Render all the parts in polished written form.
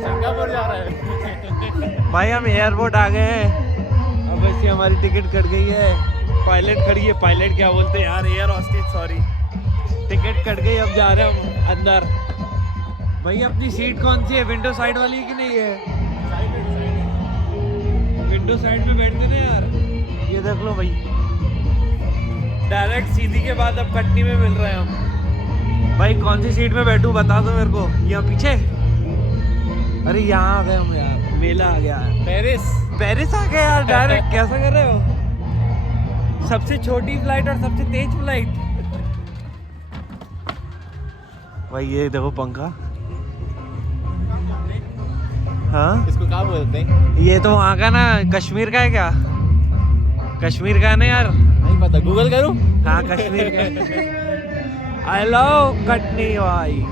Singapore जा रहा है भाई। हम एयरपोर्ट आ गए हैं। अब वैसे हमारी टिकट कट गई है। पायलट खड़ी है, पायलट क्या बोलते हैं यार, air hostess sorry. Ticket cut गई, अब जा रहे हैं हम अंदर। भाई अपनी सीट कौन सी है, विंडो साइड वाली कि नहीं है? विंडो साइड में बैठते ना यार। ये देख लो भाई, डायरेक्ट सीधी के बाद अब कटनी में मिल रहे हैं हम। भाई कौन सी सीट में बैठूं बता दो मेरे को। यहाँ पीछे? अरे यहाँ आ गए हम यार, मेला आ गया है। पेरिस आ गए यार डायरेक्ट। कैसा कर रहे हो? सबसे छोटी फ्लाइट और सबसे तेज फ्लाइट। भाई ये देखो पंखा। हाँ इसको क्या बोलते हैं? ये तो वहाँ का ना, कश्मीर का है क्या? कश्मीर का है ना यार? नहीं पता, गूगल करूं? हाँ कश्मीर का। आई लव कटनी भाई।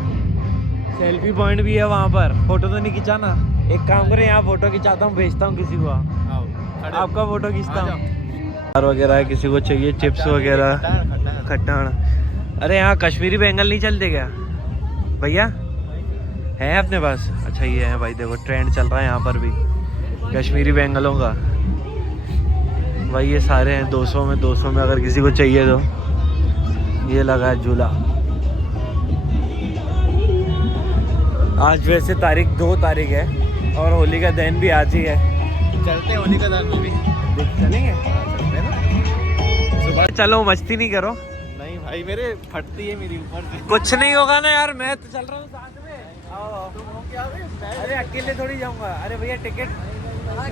सेल्फी पॉइंट भी है वहाँ पर। फोटो तो नहीं खिंचाना? एक काम करें, यहाँ फोटो खिंचाता हूँ, भेजता हूँ किसी को। आपका फोटो खींचता हूँ। कार वगैरह है, किसी को चाहिए चिप्स वगैरह, खट्टाण। अरे यहाँ कश्मीरी बैंगल नहीं चलते क्या भैया? है अपने पास? अच्छा ये है भाई, देखो ट्रेंड चल रहा है यहाँ पर भी कश्मीरी बैंगलों का। भाई ये सारे हैं 200 में, 200 में अगर किसी को चाहिए तो। ये लगा है झूला। आज वैसे तारीख 2 तारीख है और होली का दिन भी आज ही है। चलते हैं होली का दिन में भी। चलेंगे? चलते हैं ना सुबह। चलो मस्ती नहीं करो। नहीं भाई, मेरे फटती है मेरी ऊपर से। कुछ नहीं होगा ना यार, मैं तो चल रहा हूँ साथ में। आओ। तुम हो क्या बे? अरे अकेले थोड़ी जाऊंगा। अरे भैया टिकट हो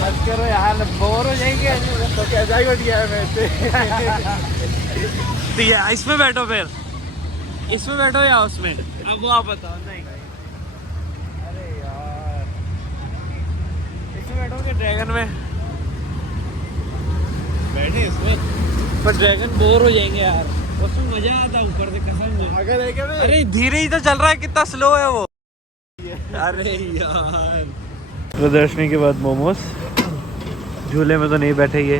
मत करो यार, बोर हो जाएंगे। तो कैसा ही बढ़िया है वैसे। तो ये इसमें बैठो, फिर इसमें बैठो या उसमें? अब वो आप बताओ। नहीं अरे यार, इसमें बैठोगे ड्रैगन में? बैठे इसमें, पर ड्रैगन बोर हो जाएंगे यार, उसमें मजा आता ऊपर से कसम से। अगर है क्या बे? अरे धीरे ही तो चल रहा है, कितना स्लो है वो। अरे यार, प्रदर्शनी के बाद मोमोज। झूले में तो नहीं बैठे ये,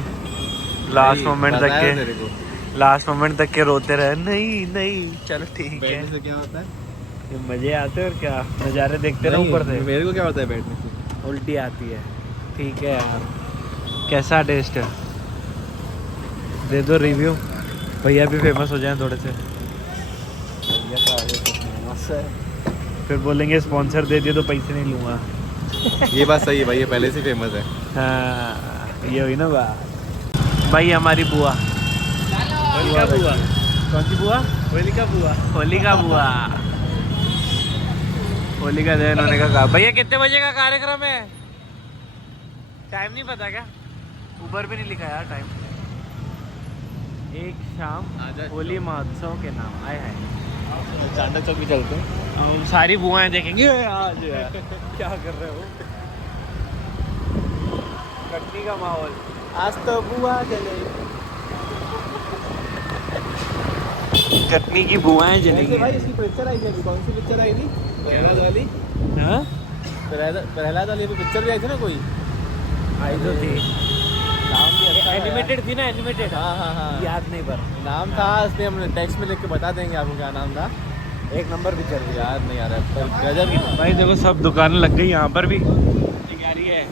लास्ट मोमेंट तक के, लास्ट मोमेंट तक के रोते रहे। नहीं नहीं चलो ठीक है। बैठने से क्या होता है? ये मजे आते हैं और क्या, नज़ारे देखते रहो ऊपर से। मेरे को क्या होता है बैठने से? उल्टी आती है। ठीक है यार, कैसा टेस्ट है दे दो रिव्यू। भैया भी फेमस हो जाएं थोड़े से। फिर बोलेंगे स्पॉन्सर दे दिए तो पैसे नहीं लूँगा। ये बात सही है भाई, ये पहले से फेमस है। हाँ ये हुई ना बात। भाई हमारी बुआ। होली का बुआ? कौन सी बुआ? होली का बुआ। होली का बुआ। होली का दिन होने का कहा। भैया कितने बजे का कार्यक्रम है? टाइम नहीं पता क्या? ऊपर भी नहीं लिखा यार टाइम। एक शाम होली महोत्सव के नाम आए हैं। चांडा चौक भी चलते हैं। अब सारी बुआएं देखेंगे आज। क्या कर रहे हो? कटनी का माहौल। आज तो बुआ चले। कटनी की बुआएं जलेंगी भाई इसकी पिक्चर आई थी अभी, कौन सी पिक्चर आई थी? प्रहलाद वाली। हाँ? प्रहलाद वाली अभी पिक्चर भी आई थी ना कोई? आई तो थी, नाम भी अच्छा है। एनिमेटेड थी ना, एनिमेटेड। हाँ हाँ हाँ, याद नहीं पर नाम था, इसलिए हमने टेक्स्ट में लिख के बता देंगे आपको क्या नाम था। एक नंबर पिक्चर थी। याद नहीं आ रहा है पर गजब की। भाई देखो सब दुकानें लग गई यहाँ पर भी। क्या रही है,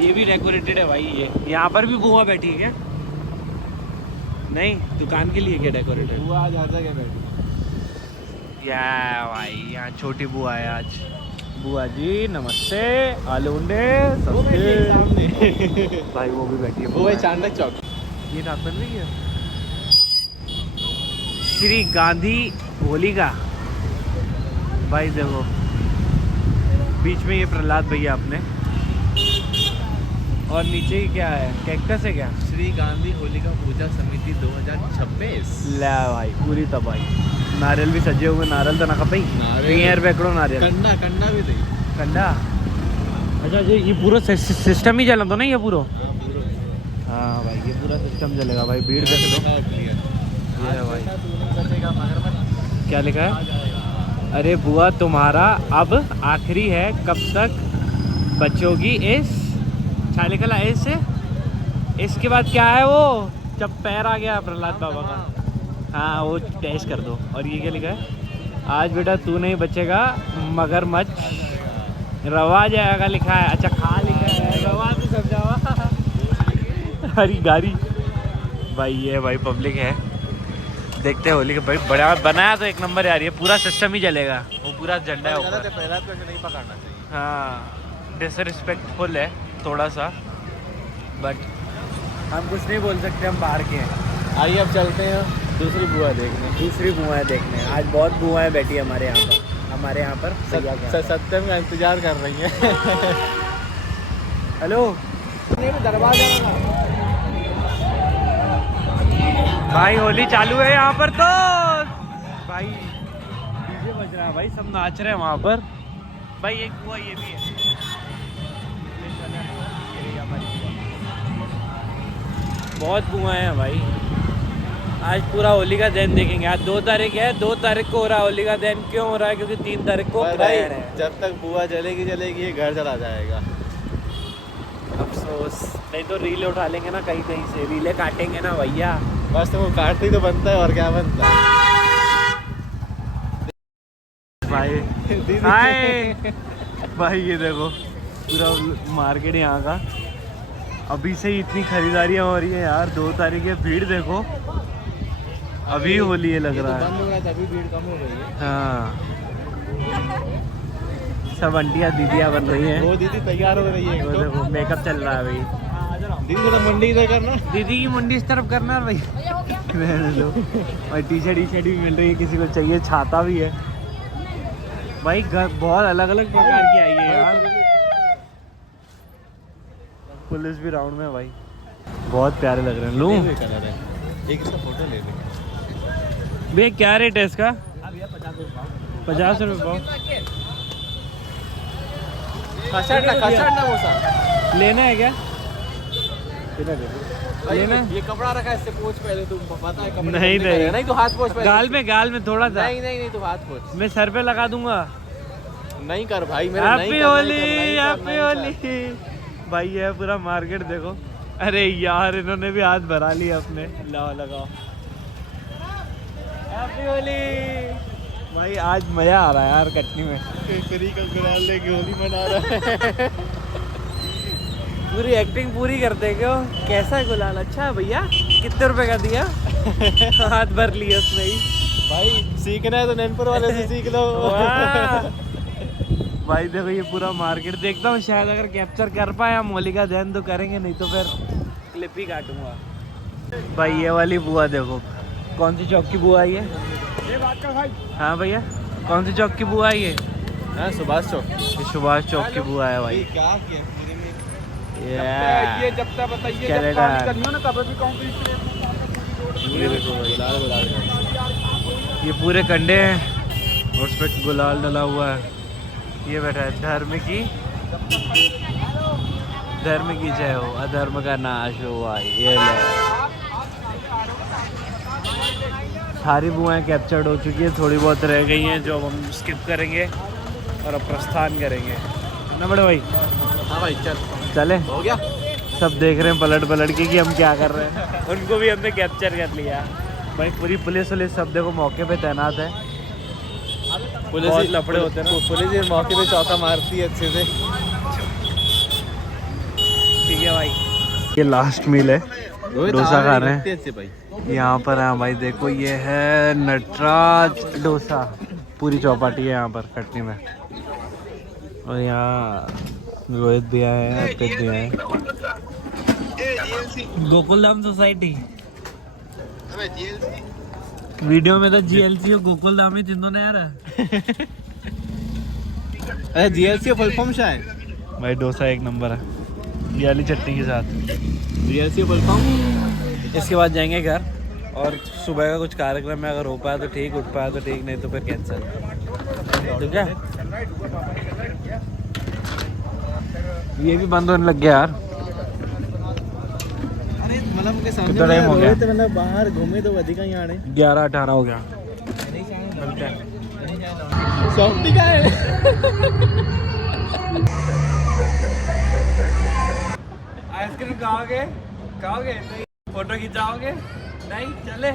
ये भी डेकोरेटेड है भाई। ये यहाँ पर भी बुआ बैठी है क्या? नहीं, दुकान के लिए क्या डेकोरेटेड? बुआ आज हर जगह बैठी। या भाई यहाँ छोटी बुआ है आज। बुआ जी नमस्ते, आलूंडे सामने भाई वो भी बैठी है। वो है चांडक चौक। ये नाम बन रही है श्री गांधी होली का। भाई देखो बीच में ये प्रहलाद भैया अपने, और नीचे ही क्या है, कैक्टस है क्या? श्री गांधी होलिका पूजा समिति 2026। ला भाई पूरी तबाही। नारियल भी सजे हुए, नारियल तो ना खपाई। ₹3 करो नारियल। कंडा कंडा भी थी। कंडा? अच्छा ये पूरा सिस्टम ही चला तो नहीं ये पूरा? हाँ भाई ये पूरा सिस्टम चलेगा भाई। भीड़ देख लो। ये है भाई, क्या लिखा है? अरे बुआ तुम्हारा अब आखिरी है, कब तक बचोगी इस छालिकला से? इसके बाद क्या है वो, जब पैर आ गया प्रहलाद बाबा का। हाँ वो टेस्ट कर दो। और ये क्या लिखा है? आज बेटा तू नहीं बचेगा, मगरमच्छ रवा जाएगा लिखा है। अच्छा खा लिखा है, रवा तो समझावा। हरी गाड़ी भाई, ये भाई पब्लिक है। देखते हैं होली के भाई बड़ा बनाया तो एक नंबर यार, ये पूरा सिस्टम ही चलेगा। वो पूरा झंडा है ऊपर। पहला तो नहीं पकड़ना चाहिए। हाँ डिसरिस्पेक्टफुल है थोड़ा सा, बट हम कुछ नहीं बोल सकते, हम बाहर के हैं। आइए अब चलते हैं दूसरी बुआ देखने। दूसरी बुआएं देखने आज बहुत बुआएं बैठी है हमारे यहाँ पर। भैया के यहाँ। सत्यम का इंतजार कर रही हैं। हेलो दरवाजा भाई, होली चालू है यहाँ पर तो भाई, डीजे बज रहा है भाई, सब नाच रहे हैं वहाँ पर भाई। एक बुआ ये भी है, बहुत बुआएं हैं भाई। आज पूरा होली का दिन देखेंगे। आज 2 तारीख है, 2 तारीख को हो रहा है होली का दिन। क्यों हो रहा है? क्योंकि 3 तारीख को ग्रहण है। जब तक बुआ जलेगी ये घर चला जाएगा। अफसोस, नहीं तो रीले उठा लेंगे ना कहीं कहीं से, रीले काटेंगे ना भैया। बस तुमको काटते ही तो बनता है, और क्या बनता है भाई। हाय भाई, ये देखो पूरा मार्केट यहाँ का। अभी से ही इतनी खरीदारियाँ हो रही है यार। 2 तारीख है, भीड़ देखो। अभी होली है लग रहा है। बंद हो गया तभी भीड़ कम हो गई है। हाँ सब आंटियाँ दीदियाँ बन रही हैं। वो दीदी तैयार हो रही है। वो देखो मेकअप चल रहा है भाई। दीदी थोड़ा मंडी इधर करना। दीदी की मुंडी इस तरफ करना है भाई। रहने दो भाई। टी शर्ट भी मिल रही है, किसी को चाहिए छाता भी है भाई। बहुत अलग अलग प्रकार की आई है यार। पुलिस भी राउंड में है भाई, बहुत प्यारे लग रहे हैं। लूं कलर है, एक इसका फोटो ले ले। भैया क्या रेट है इसका? 50 रुपये पाव। खसड़ना वो सा लेना है क्या? लेना है? ये कपड़ा रखा है, इससे पोंछ पहले तुम पता है कपड़े नहीं नहीं नहीं तो हाथ पोंछ पहले। गाल में थोड़ा सा। नहीं तो हाथ पोंछ। मैं सर पे लगा दूंगा। नहीं कर भाई मेरा। हैप्पी होली, हैप्पी होली भाई। ये पूरा मार्केट देखो। अरे यार इन्होंने भी हाथ भरा लिया अपने। लाओ लगाओ। हैप्पी होली भाई। आज मजा आ रहा है यार कटनी में। फ्री का गुलाल लेके होली मना रहा है। पूरी एक्टिंग पूरी करते क्यों? कैसा है गुलाल? अच्छा है भैया। कितने रुपए का दिया? हाथ भर लिया उसमें ही। भाई सीखना है तो नैनपुर वाले से सीख लो। भाई देखो ये पूरा मार्केट देखता हूँ, शायद अगर कैप्चर कर पाए हम होली का दिन तो करेंगे, नहीं तो फिर क्लिप ही काटूंगा। भाई ये वाली बुआ देखो, कौन सी चौक की बुआ आई है? हाँ भैया, कौन सी चौक की बुआ आई है? हाँ सुभाष चौक। ये सुभाष चौक की बुआ है भाई। क्या ये जब तक बताइए कैनेडा। ये देखो गुलाल ये पूरे कंडे हैं और उस पर गुलाल डला हुआ है। ये बैठा है धर्म की जय हो, अधर्म का नाश हो। ये ले सारी बुआएं कैप्चर्ड हो चुकी है, थोड़ी बहुत रह गई हैं जो हम स्किप करेंगे और अब प्रस्थान करेंगे ना बड़े भाई। हाँ भाई चले। हो गया। सब देख रहे हैं पलट के कि हम क्या कर रहे हैं। उनको भी हमने कैप्चर कर लिया भाई। पूरी पुलिस सब देखो मौके पे तैनात है। बहुत लफड़े होते हैं ना। पुलिस ये मौके पे चौका मारती है अच्छे से। ठीक है भाई, ये लास्ट मील है। डोसा खा रहे हैं भाई। यहाँ पर। हाँ भाई देखो ये है नटराज डोसा। पूरी चौपाटी है यहाँ पर कटनी में। और यहाँ रोहित भी आए हैं, अर्पित भी आए हैं। गोकुलधाम सोसाइटी वीडियो में तो जीएलसी और गोकुलधाम ही तीनों ने यार। अरे जीएलसी फुल फॉर्म क्या है भाई? डोसा एक नंबर है, ये वाली चटनी के साथ। GLC full form. इसके बाद जाएंगे घर और सुबह का कुछ कार्यक्रम है, अगर हो पाया तो ठीक, उठ पाया तो ठीक, नहीं तो फिर कैंसिल। ठीक है, ये भी बंद होने लग गया यार। मतलब के सामने कितना टाइम हो गया? मतलब बाहर घूमे तो अधिक ही आने। 11:18 हो गया। सॉफ्टी का है। आइसक्रीम खाओगे? नहीं। फोटो खिंचाओगे? नहीं। चले।